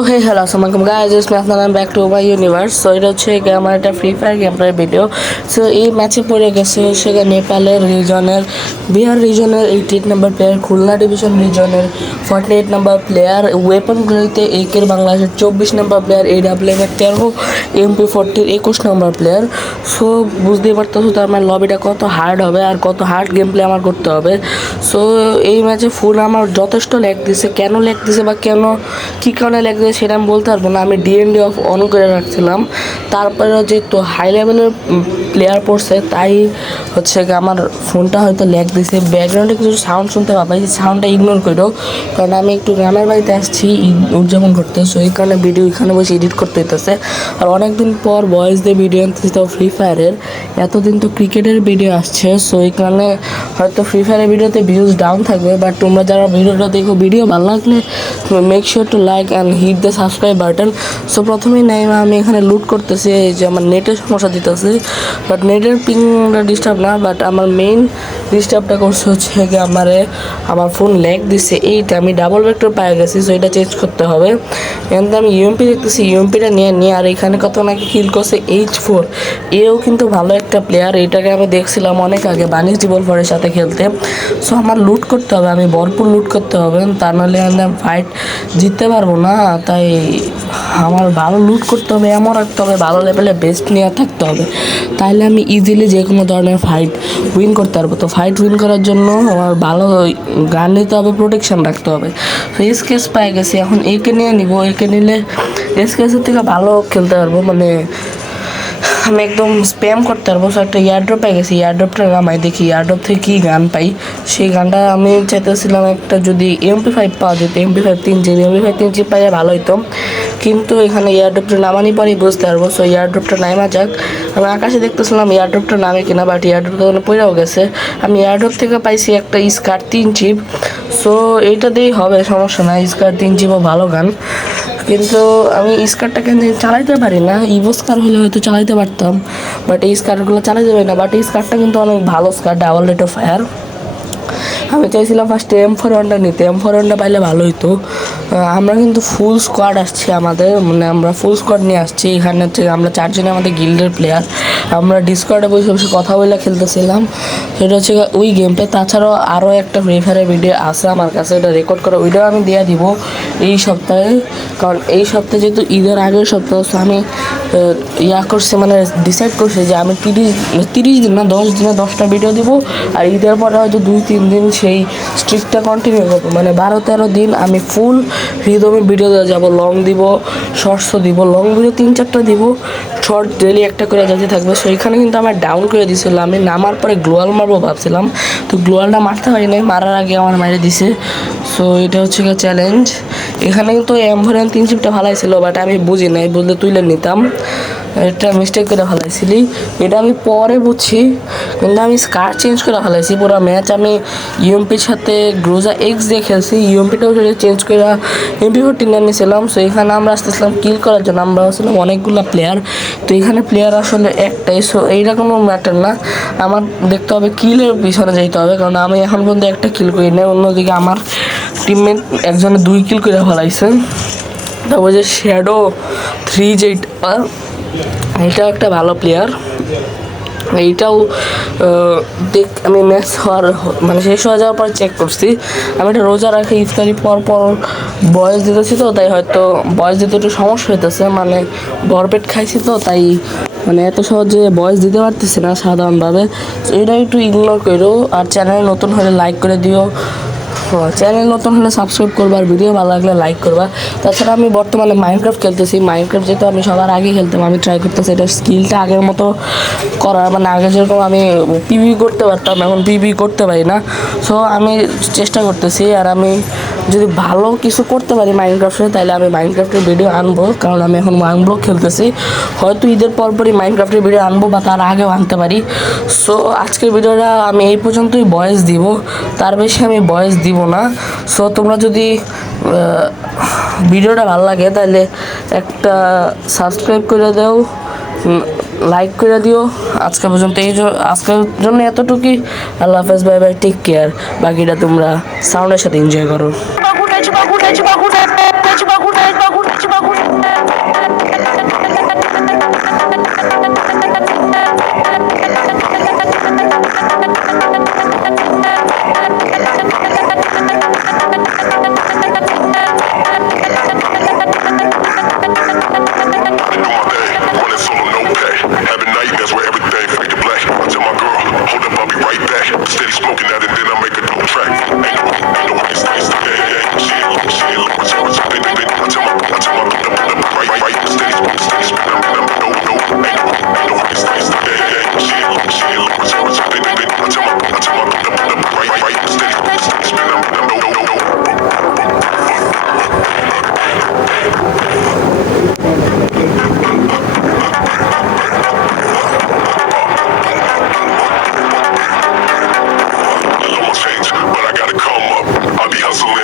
So hey hello আসসালামাইকুম guys it's me আপনার back to my universe so এটা হচ্ছে আমার একটা ফ্রি ফায়ার গেম প্লের ভিডিও সো এই ম্যাচে পড়ে গেছে গিয়ে নেপালের রিজনের Bihar রিজনের eighty eight number player Khulna division রিজনের forty eight number player ওয়েপনগুলিতে একের বাংলাদেশের চব্বিশ নাম্বার প্লেয়ার এই ডাব্লিউএমের তেরো এমপি ফোরটির একুশ নাম্বার প্লেয়ার সো বুঝতেই পারতেছো তার আমার লবিটা কত হার্ড হবে আর কত হার্ড গেম প্লে আমার করতে হবে। সো এই ম্যাচে ফুল আমার যথেষ্ট ল্যাগ দিছে। কেন ল্যাগ দিছে বা কেন, কী কারণে ল্যাগ সেটা আমি বলতে পারব না। আমি ডিএনডি অফ অন করে রাখছিলাম। তারপরে যেহেতু হাই লেভেলের প্লেয়ার পড়ছে, তাই হচ্ছে আমার ফোনটা হয়তো ল্যাগ দিছে। ব্যাকগ্রাউন্ডে কিছু সাউন্ড শুনতে পাবা, এই সাউন্ডটা ইগনোর করো, কারণ আমি একটু গ্রামের বাড়িতে আসছি উদযাপন করতে সো এই কারণে ভিডিও এখানে বসে এডিট করতে হইতেছে। আর অনেকদিন পর বয়েস দিয়ে ভিডিও আনতেছি তো ফ্রি ফায়ারের এতদিন তো ক্রিকেটের ভিডিও আসছে সো এই কারণে হয়তো ফ্রি ফায়ারের ভিডিওতে ভিউজ ডাউন থাকবে বাট তোমরা যারা ভিডিওটা দেখো ভিডিও ভালো লাগলে make sure to like and hit the subscribe button so প্রথমেই নাই আমি এখানে লুট করতেছি, এই যে আমার নেটের সমস্যা দিতেছে। বাট নেটের পিংটা ডিস্টার্ব না বাট আমার মেইন ডিস্টার্বটা করছে হচ্ছে গিয়ে আমারে, আমার ফোন ল্যাগ দিচ্ছে এইটা আমি ডাবল ভেক্টর পাই গেছি সো এটা চেঞ্জ করতে হবে। এখানে আমি ইউএমপি দেখতেছি ইউএমপিটা নিয়ে নিয়ে আর এখানে কত নাকি কিল করছে এইচ ফোর এও কিন্তু ভালো একটা প্লেয়ার এটাকে আমি দেখছিলাম অনেক আগে বানিশ ডিবল ফোরের সাথে খেলতে। সো আমার লুট করতে হবে, আমি ভরপুর লুট করতে হবে, তা নাহলে আমি ফাইট জিততে পারব না। তাই আমার ভালো লুট করতে হবে, এমন রাখতে হবে, ভালো লেভেলে বেস্ট নিয়ে থাকতে হবে। তাইলে আমি ইজিলি যে কোনো ধরনের ফাইট উইন করতে পারব। তো ফাইট উইন করার জন্য আমার ভালো গান নিতে হবে প্রোটেকশন রাখতে হবে। তো স্কেচ পাই গেছি, এখন একে নিয়ে নিব। একে নিলে স্কেচের থেকে ভালো খেলতে পারব মানে আমি একদম স্প্যাম করতে পারব। সো একটা ইয়ারড্রপ পেয়ে গেছি ইয়ারড্রপটা নামাই দেখি ইয়ারড্রপ থেকে কী গান পাই। সেই গানটা আমি চাইতেছিলাম একটা যদি এমপি ফাইভ পাওয়া যেত এমপি ফাইভ তিন জিবি এমপি ফাইভ তিন জিবি পাইলে ভালো হতো কিন্তু এখানে ইয়ারড্রপটা নামানি পরেই বুঝতে পারব। সো ইয়ারড্রপটা নামা যাক। আমি আকাশে দেখতেছিলাম ইয়ারড্রপটা নামে কিনা বাট ইয়ারড্রপটা ওখানে পড়েও গেছে। আমি ইয়ারড্রপ থেকে পাইছি একটা স্কার তিন চিপ সো এইটা দিয়েই হবে, সমস্যা না স্কার তিন চিপও ভালো গান। কিন্তু আমি স্কারটাকে চালাইতে পারি না। ইভো স্কার হলে হয়তো চালাইতে পারতাম বাট এই স্কারগুলো চালাইতে পারি না। বাট এই স্কারটা কিন্তু অনেক ভালো scar double rate of fire আমি চাইছিলাম ফার্স্টে এম ফোর ওয়ানটা নিতে। এম ফোর ওয়ানটা পাইলে ভালো হতো আমরা কিন্তু ফুল স্কোয়াড আসছি আমাদের মানে আমরা ফুল স্কোয়াড নিয়ে আসছি। এখানে হচ্ছে আমরা চারজনে আমাদের গিল্ডের প্লেয়ার আমরা ডিসকর্ডে বসে বসে কথা বলে খেলতেছিলাম। সেটা হচ্ছে ওই গেমটা তাছাড়াও আরও একটা ফ্রি ফায়ারের ভিডিও আছে আমার কাছে, এটা রেকর্ড করা ওইটাও আমি দিয়ে দিব এই সপ্তাহে। কারণ এই সপ্তাহে যেহেতু ঈদের আগের সপ্তাহ আমি ইয়া করছি মানে ডিসাইড করছি যে আমি তিরিশ তিরিশ দিন না, দশ দিনে দশটা ভিডিও দিব। আর ঈদের পরে হয়তো দুই, তিন দিন সেই স্ট্রিকটা কন্টিনিউ করব। মানে বারো তেরো দিন আমি ফুল হৃদমে ভিডিও দেওয়া যাব লং দিব শর্টসও দিব লং ভিডিও তিন চারটা দিব শর্ট ডেলি একটা করে যাতে থাকবে। সো এখানে কিন্তু আমার ডাউন করে দিয়েছিল আমি নামার পরে গ্লোয়াল মারবো ভাবছিলাম। তো গ্লোয়ালটা মারতে পারি নাই মারার আগে আমার মারে দিছে। সো এটা হচ্ছে গিয়ে চ্যালেঞ্জ এখানে কিন্তু এমভরেন তিন চিপটা ভালাই ছিল বাট আমি বুঝি নাই বুঝলে তুলে নিতাম। এটা মিস্টেক করে ফেলাইছিলি। এটা আমি পরে বুঝছি, কিন্তু আমি স্কার চেঞ্জ করে ফেলাইছি। পুরো ম্যাচ আমি ইউএমপির সাথে গ্রোজা এক্স দিয়ে খেলছি। ইউএমপিটাও সেটা চেঞ্জ করে এমপি ফোরটিন নিয়েছিলাম সো এখানে আমরা আসতেছিলাম কিল করার জন্য। আমরা আসছিলাম অনেকগুলো প্লেয়ার তো, এখানে প্লেয়ার আসলে একটাই। সো এইটা কোনো ম্যাটার না। আমার দেখতে হবে কিলের পিছনে যেতে হবে। কারণ আমি এখন পর্যন্ত একটা কিল করি না অন্যদিকে আমার টিমমেট একজনে দুই কিল করে ফেলাইছে। তারপর যে শ্যাডো থ্রি যেটা এটাও একটা ভালো প্লেয়ার এইটাও দেখ, আমি ম্যাচ হওয়ার মানে শেষ হয়ে যাওয়ার পর চেক করছি। আমি এটা রোজা রাখি, ইফতারি পর পর বয়স দিতেছি তো, তাই হয়তো বয়স দিতে একটু সমস্যা হইতেছে। মানে ভরপেট খাইছি তো, তাই মানে এত সহজে বয়স দিতে পারতেছি না সাধারণভাবে। এটা একটু ইগনোর করো, আর চ্যানেলে নতুন হলে লাইক করে দিও। চ্যানেল নতুন হলে সাবস্ক্রাইব করবা আর ভিডিও ভালো লাগলে লাইক করবা। তাছাড়া আমি বর্তমানে মাইনক্রাফট খেলতেছি। মাইনক্রাফট যেহেতু আমি সবার আগে খেলতাম, আমি ট্রাই করতেছি এটা স্কিলটা আগের মতো করার। মানে আগে যেরকম আমি পিভি করতে পারতাম, এখন পিভি করতে পারি না। সো আমি চেষ্টা করতেছি আর আমি যদি ভালো কিছু করতে পারি মাইনক্রাফটে তাহলে আমি মাইনক্রাফটের ভিডিও আনব। কারণ আমি এখন ওয়ান ব্লক খেলতেছি। হয়তো ঈদের পরপরই মাইনক্রাফটের ভিডিও আনব বা তার আগেও আনতে পারি। সো আজকের ভিডিওটা আমি এই পর্যন্তই বয়স দিব। তার বেশি আমি বয়স দিব না। সো তোমরা যদি ভিডিওটা ভালো লাগে, তাহলে একটা সাবস্ক্রাইব করে দাও লাইক করে দিও। আজকে পর্যন্ত এই আজকের জন্য এতটুকুই। আল্লাহ হাফেজ বাই বাই টেক কেয়ার বাকিটা তোমরা সাউন্ডের সাথে এনজয় করো।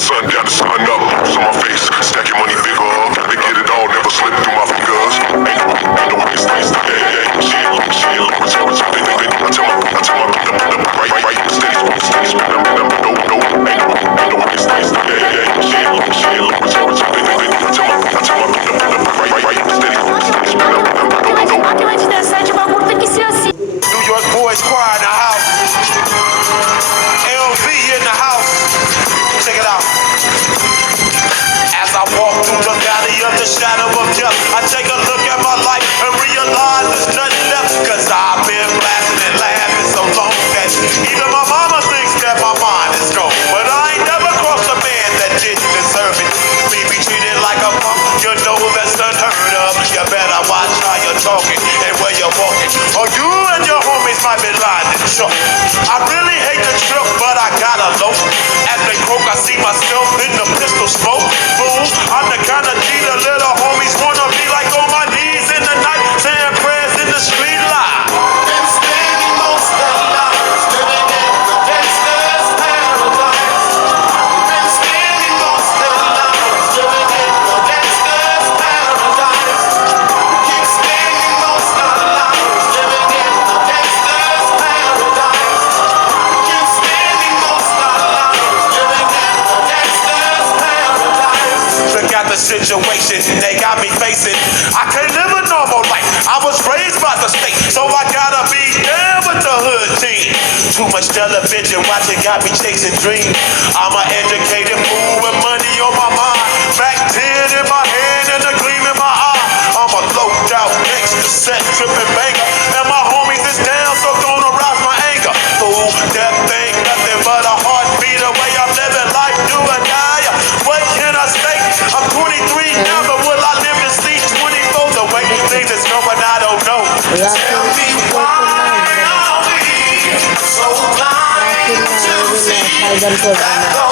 Sun got the sun up, on my face stacking money bigger up. Gotta get it all, never slip through. Check it out. As I walk through the valley of the shadow of death, I take a look at my life and realize there's nothing left. Cause I've been laughing and laughing so long that even my mama thinks that my mind is gone. But I ain't never crossed a man that didn't deserve it. Me be treated like a punk, you know that's unheard of. You better watch how you're talking and where you're walking. Or you and your homies might be lying and drunk. I really hate the truth, but I see my at the they got me facing. I can't live a normal life. I was raised by the state, so I gotta be down with the hood team. Too much television watching got me chasing dreams. I'm an educated fool with money on my mind. Back 10 in my hand and a gleam in my eye. I'm a low out gangster set tripping banker. ganito. Ganito.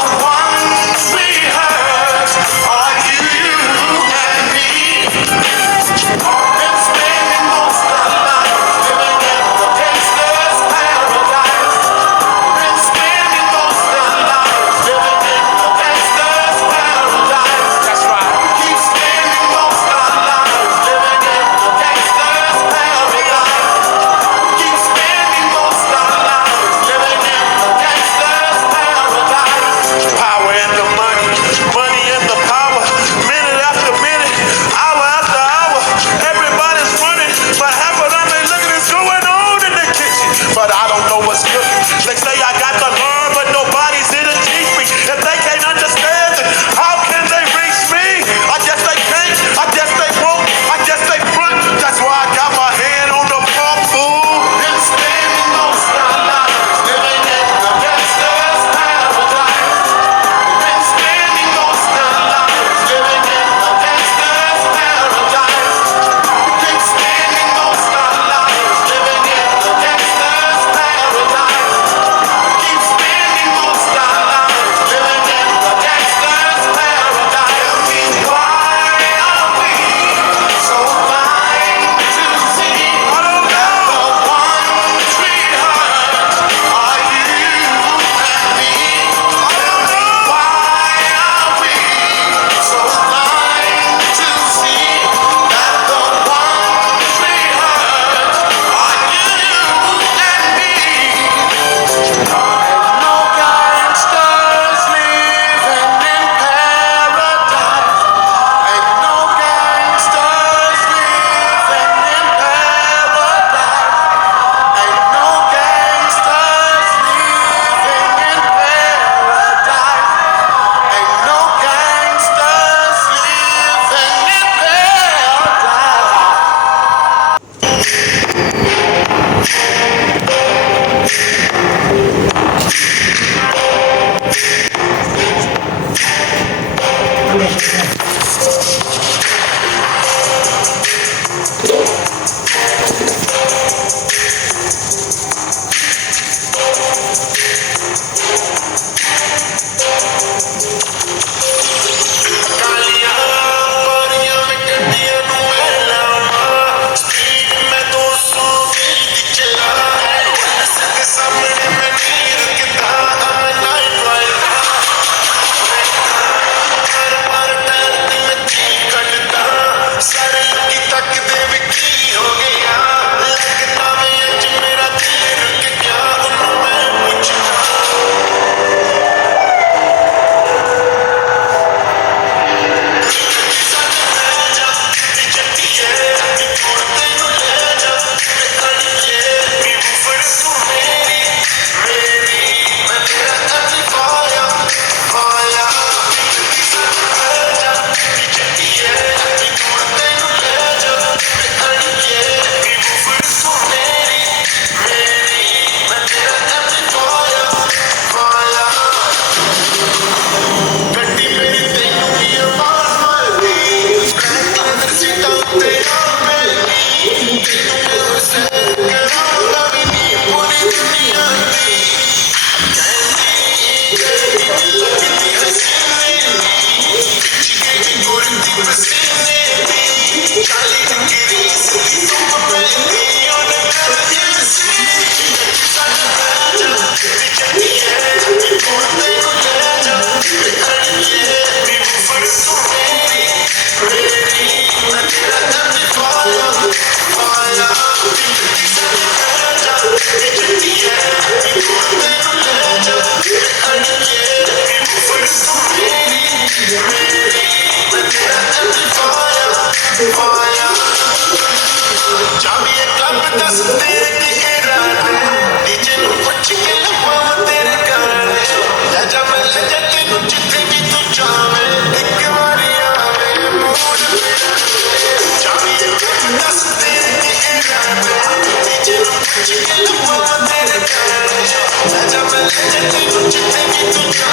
Thank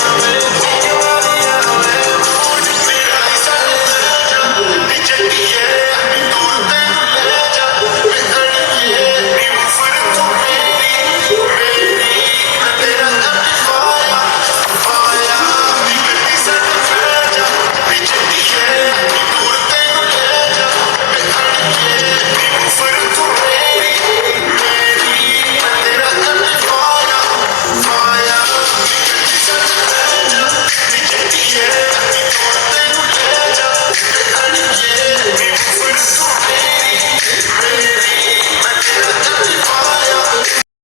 you.